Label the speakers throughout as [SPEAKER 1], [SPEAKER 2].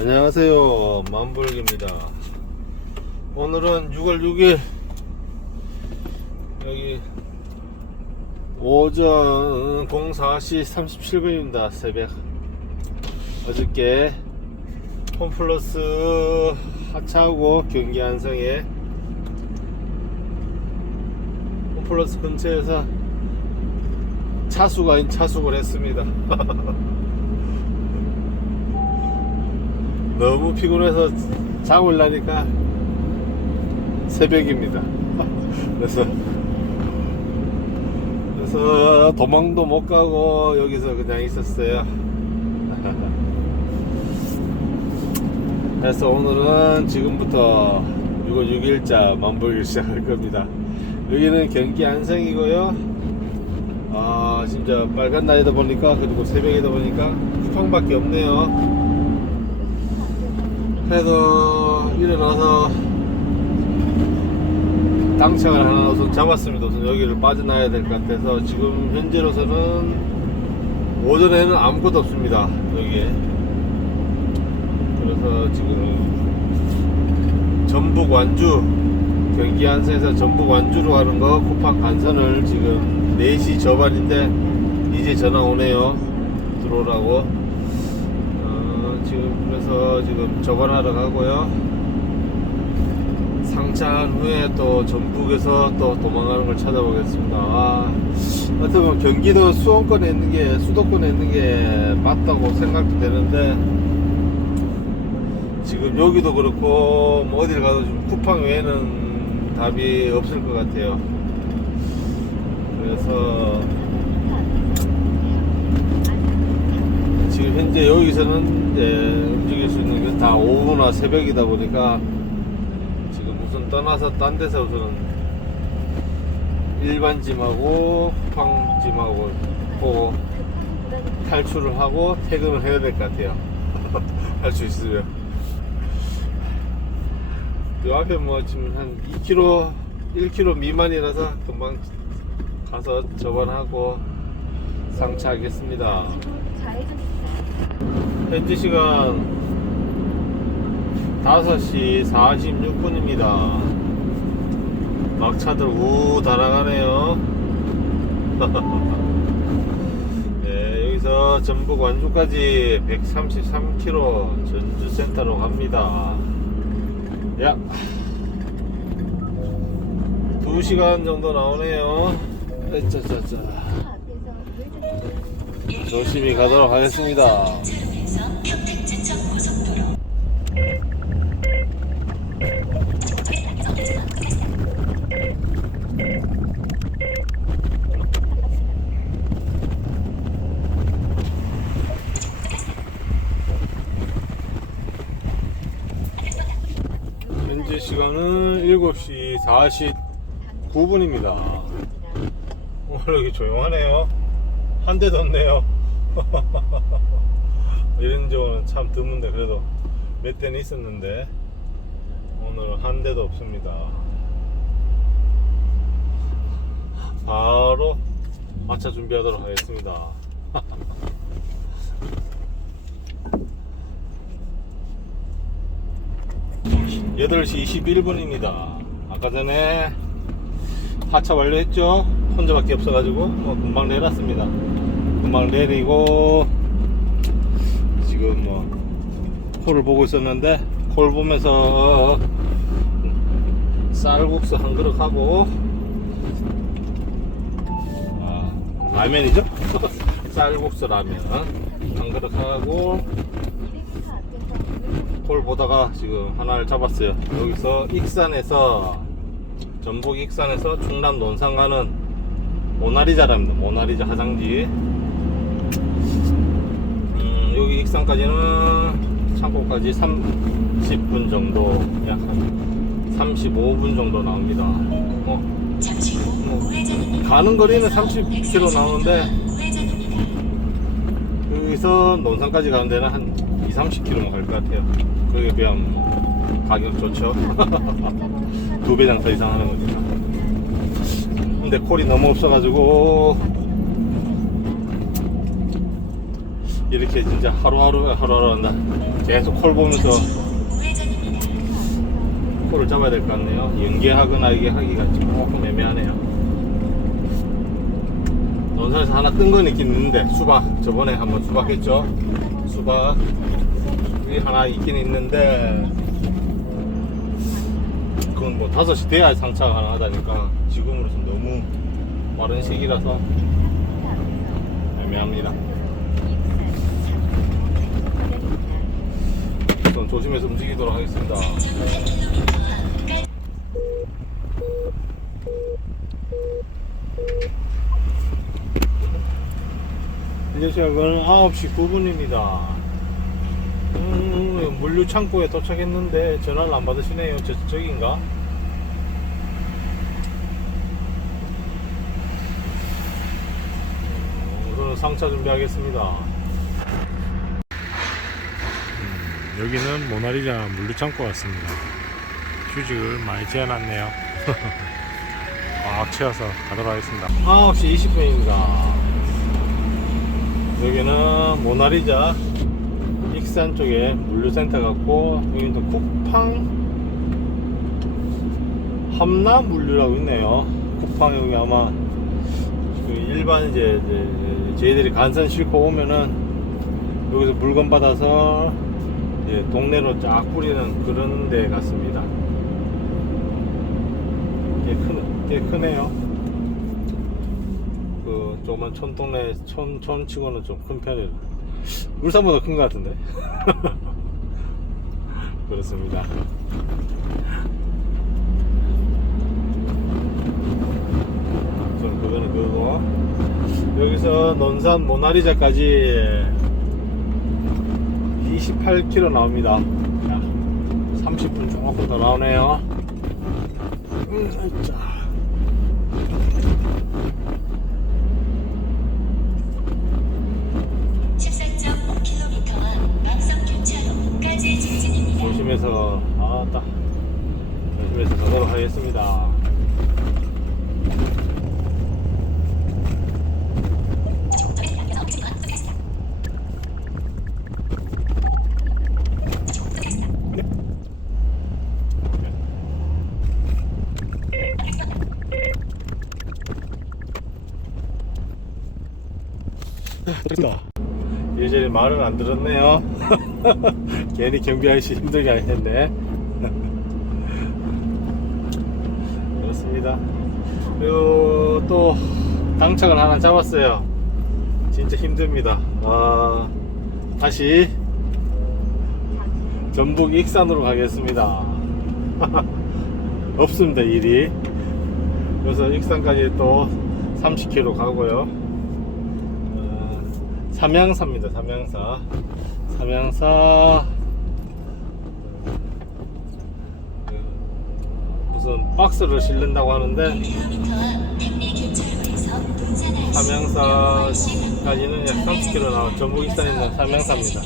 [SPEAKER 1] 안녕하세요. 만불기입니다. 오늘은 6월 6일. 여기 오전 04시 37분입니다 새벽. 어저께 홈플러스 하차하고 경기 안성에 홈플러스 근처에서 차수가 아닌 차숙을 했습니다 너무 피곤해서 자고 일라니까 새벽입니다. 그래서 그래서 도망도 못 가고 여기서 그냥 있었어요. 그래서 오늘은 지금부터 6월 6일자 만보기를 시작할 겁니다. 여기는 경기 안성이고요. 아 진짜 빨간 날이다 보니까 그리고 새벽이다 보니까 쿠팡밖에 없네요. 그래서 일어나서 당창을 하나 우선 잡았습니다. 우선 여기를 빠져나야 될 것 같아서 지금 현재로서는 오전에는 아무것도 없습니다. 여기에. 그래서 지금 전북 완주 경기 안성에서 전북 완주로 가는 거 쿠팡 간선을 지금 4시 저반인데 이제 전화 오네요. 들어오라고. 어, 지금 그래서 지금 저번하러 가고요. 상차한 후에 또 전북에서 또 도망가는 걸 찾아보겠습니다. 아, 어떻게 보면 경기도 수원권에 있는 게 수도권에 있는 게 맞다고 생각도 되는데 지금 여기도 그렇고 뭐 어딜 가도 지금 쿠팡 외에는 답이 없을 것 같아요. 그래서 지금 현재 여기서는 이제 움직일 수 있는 게 다 오후나 새벽이다 보니까 지금 우선 떠나서 딴 데서 우선 일반 짐하고 쿠팡 짐하고 보고 탈출을 하고 퇴근을 해야 될 것 같아요. 할 수 있으면. 요 앞에 뭐 지금 한 2km, 1km 미만이라서 금방 가서 저번하고 상차하겠습니다. 현재 시간 5시 46분입니다. 막차들 우 달아가네요. 네, 여기서 전북 완주까지 133km 전주센터로 갑니다. 약 2시간 정도 나오네요. 짜자자. 조심히 가도록 하겠습니다. 현재 시간은 7시 49분입니다. 오늘 여기 조용하네요. 한 대도 없네요. 이런 경우는 참 드문데 그래도 몇 대는 있었는데 오늘은 한 대도 없습니다. 바로 마차 준비하도록 하겠습니다. 8시 21분입니다. 아까 전에 하차 완료했죠? 혼자밖에 없어가지고 뭐 금방 내렸습니다. 금방 내리고 지금 뭐 콜을 보고 있었는데 콜 보면서 쌀국수 한 그릇 하고 아, 라면이죠? 쌀국수 라면 한 그릇 하고 콜 보다가 지금 하나를 잡았어요. 여기서 익산에서 전북 익산에서 충남 논산 가는 모나리자랍니다. 모나리자 화장지. 익산까지는 창고까지 30분 정도, 약 한 35분 정도 나옵니다. 뭐, 뭐 가는 거리는 30km 나오는데 여기서 논산까지 가는 데는 한 2, 30km만 갈 것 같아요. 그에 비하면 가격 좋죠. 두 배 장사 이상 하는 거니까. 근데 콜이 너무 없어가지고 이렇게 진짜 하루하루 하루하루 한다. 계속 콜 보면서 콜을 잡아야 될 것 같네요. 연계하거나 이게 하기가 조금 애매하네요. 논산에서 하나 뜬 건 있긴 있는데 수박 저번에 한번 수박 했죠. 수박 이 하나 있긴 있는데 그건 뭐 5시 돼야 상차가 가능하다니까 지금으로선 너무 빠른 시기라서 애매합니다. 좀 조심해서 움직이도록 하겠습니다. 현재 시각은 9시 9분입니다. 음, 물류 창고에 도착했는데 전화를 안 받으시네요. 저쪽인가? 음, 우선은 상차 준비하겠습니다. 음, 여기는 모나리자 물류 창고 같습니다. 휴직을 많이 재어놨네요. 꽉 채워서 가도록 하겠습니다. 9시 20분입니다. 여기는 모나리자 익산 쪽에 물류센터 같고 여기는 쿠팡 함나 물류라고 있네요. 쿠팡 여기 아마 그 일반 이제, 이제 저희들이 간선 싣고 오면은 여기서 물건 받아서 이제 동네로 쫙 뿌리는 그런 데 같습니다. 꽤, 큰, 꽤 크네요. 그 조그만 촌동네 촌 촌치고는 좀 큰 편이에요. 울산보다 큰 것 같은데. 그렇습니다. 우선 그거는 그거. 여기서 논산 모나리자까지 28km 나옵니다. 자, 30분 조금 더 나오네요. 음, 자. 조심해서 아따 조심해서 가도록 하겠습니다. 예전에 말은 안 들었네요. 괜히 경비하기 힘들게 하셨네. 그렇습니다. 그리고 또 당착을 하나 잡았어요. 진짜 힘듭니다. 아, 다시 전북 익산으로 가겠습니다. 없습니다, 일이. 그래서 익산까지 또 30km 가고요. 어, 삼양사입니다. 삼양사. 삼양사. 그, 무슨 박스를 실른다고 하는데 삼양사까지는 약 30km 나와 전북 익산에 있는 삼양사입니다.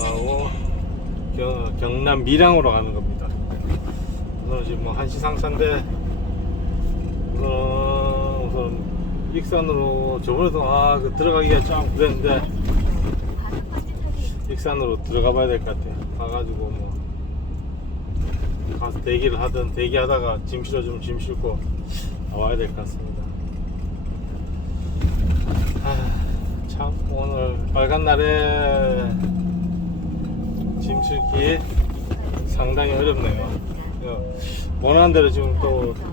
[SPEAKER 1] 하고 경, 경남 밀양으로 가는 겁니다. 우선 지금 뭐 1시 상차인데 우선 익산으로 저번에도 아, 그 들어가기가 좀 그랬는데 익산으로 들어가 봐야 될 것 같아요. 가가지고 뭐 가서 대기를 하든 대기하다가 짐 실어주면 짐 싣고 나와야 될 것 같습니다. 아, 참 오늘 빨간 날에 짐 실기 상당히 어렵네요. 어, 원하는 대로 지금 또, 또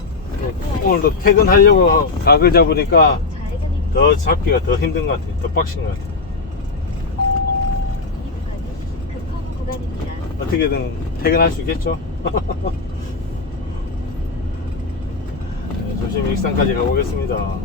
[SPEAKER 1] 오늘도 퇴근하려고 각을 잡으니까 더 잡기가 더 힘든 것 같아요. 더 빡신 것 같아요. 어떻게든 퇴근할 수 있겠죠? 네, 조심히 익산까지 가보겠습니다.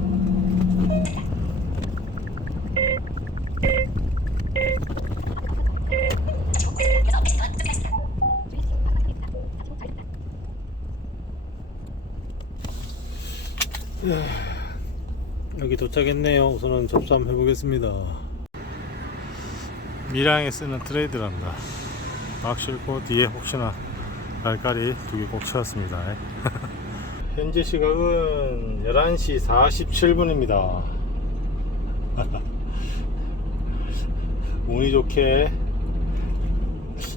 [SPEAKER 1] 여기 도착했네요. 우선은 접수 한번 해보겠습니다. 밀양에 쓰는 트레이드랍니다. 막 싣고 뒤에 혹시나 발가리 두 개 꼭 채웠습니다. 현재 시각은 11시 47분입니다. 운이 좋게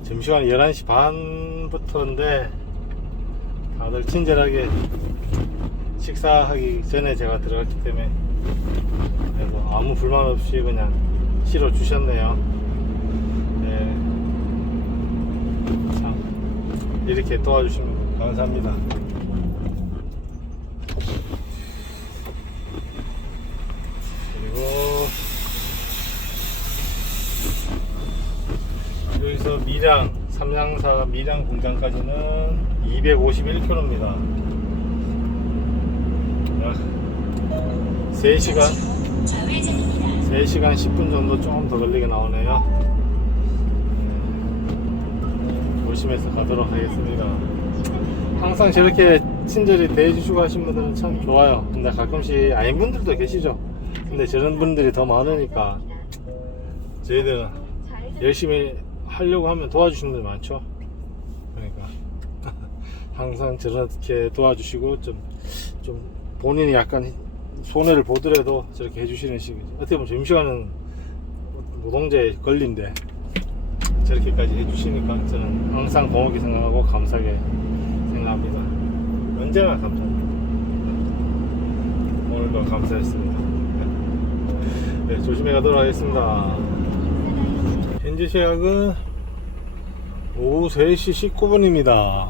[SPEAKER 1] 점심시간 11시 반부터인데 다들 친절하게 식사하기 전에 제가 들어갔기 때문에 그래서 아무 불만 없이 그냥 실어 주셨네요. 네. 참 이렇게 도와주시면 감사합니다. 그리고 여기서 밀양 삼양사 밀양 공장까지는 251km입니다. 약 3시간 3시간 10분 정도 조금 더 걸리게 나오네요. 네. 조심해서 가도록 하겠습니다. 항상 저렇게 친절히 대해주시고 하신 분들은 참 좋아요. 근데 가끔씩 아닌 분들도 계시죠. 근데 저런 분들이 더 많으니까 저희들은 열심히 하려고 하면 도와주시는 분들 많죠. 그러니까 항상 저렇게 도와주시고 좀, 좀 본인이 약간 손해를 보더라도 저렇게 해주시는 식이죠. 어떻게 보면 점심시간은 노동자의 권리인데 저렇게까지 해주시니까 저는 항상 고맙게 생각하고 감사하게 생각합니다. 언제나 감사합니다. 오늘도 감사했습니다. 네, 조심히 가도록 하겠습니다. 현재 시각은 오후 3시 19분입니다.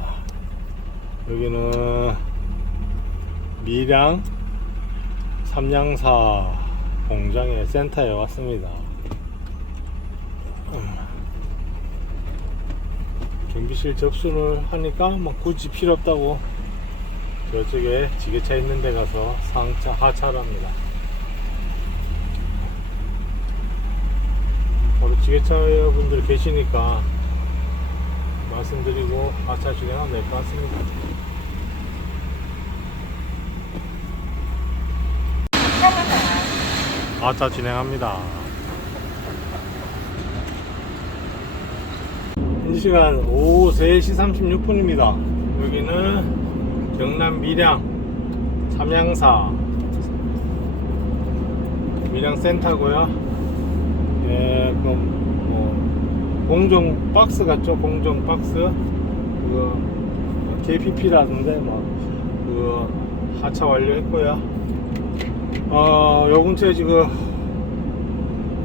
[SPEAKER 1] 여기는 밀양 삼양사 공장의 센터에 왔습니다. 음. 경비실 접수를 하니까 뭐 굳이 필요 없다고 저쪽에 지게차 있는 데 가서 상차 하차를 합니다. 바로 지게차 분들 계시니까 말씀드리고 하차 진행하면 될 것 같습니다. 하차 진행합니다. 현지 시간 오후 3시 36분입니다. 여기는 경남 밀양 삼양사 밀양 센터고요. 예, 그럼 뭐 공정 박스 같죠? 공정 박스 그거 JPP라는데 뭐 그 하차 완료했고요. 어, 요 근처에 지금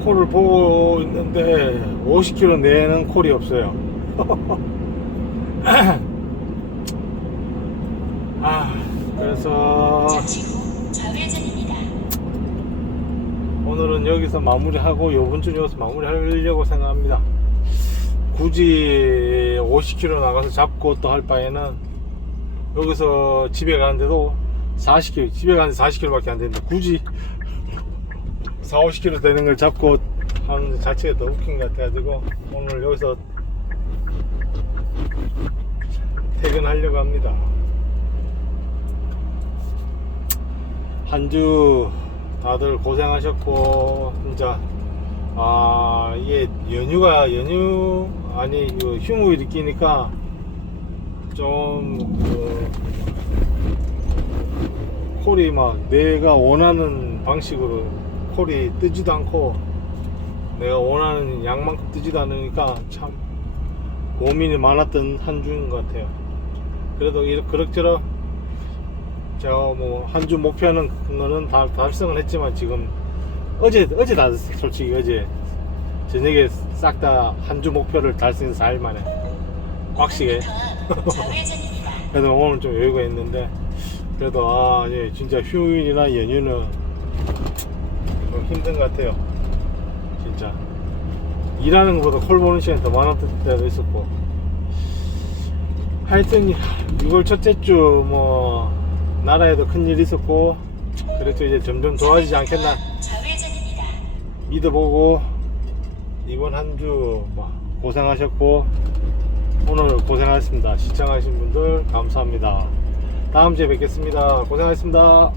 [SPEAKER 1] 콜을 보고 있는데 50km 내에는 콜이 없어요. 아, 그래서 오늘은 여기서 마무리하고 요번 주 여기서 마무리하려고 생각합니다. 굳이 50km 나가서 잡고 또 할 바에는 여기서 집에 가는데도 40km, 집에 가는데 40km밖에 안 되는데 굳이 4, 50km 되는 걸 잡고 하는 자체가 더 웃긴 것 같아가지고 오늘 여기서 퇴근하려고 합니다. 한 주 다들 고생하셨고 진짜 아 이게 연휴가 연휴 아니 그 휴무일 끼니까 좀 그 콜이 막 내가 원하는 방식으로 콜이 뜨지도 않고 내가 원하는 양만큼 뜨지도 않으니까 참 고민이 많았던 한 주인 것 같아요. 그래도 이렇게 그럭저럭 제가 뭐 한 주 목표하는 거는 다 달성을 했지만 지금 어제 어제 다 솔직히 어제. 저녁에 싹 다 한 주 목표를 달성해서 4일 만에 꽉시게 그래도 오늘 좀 여유가 있는데 그래도 아 예, 진짜 휴일이나 연휴는 좀 힘든 것 같아요. 진짜. 일하는 것보다 콜 보는 시간이 더 많았던 때도 있었고. 하여튼 6월 첫째 주 뭐 나라에도 큰 일이 있었고 그래도 이제 점점 좋아지지 않겠나 믿어보고 이번 한 주 고생하셨고 오늘 고생하셨습니다. 시청하신 분들 감사합니다 다음 주에 뵙겠습니다. 고생하셨습니다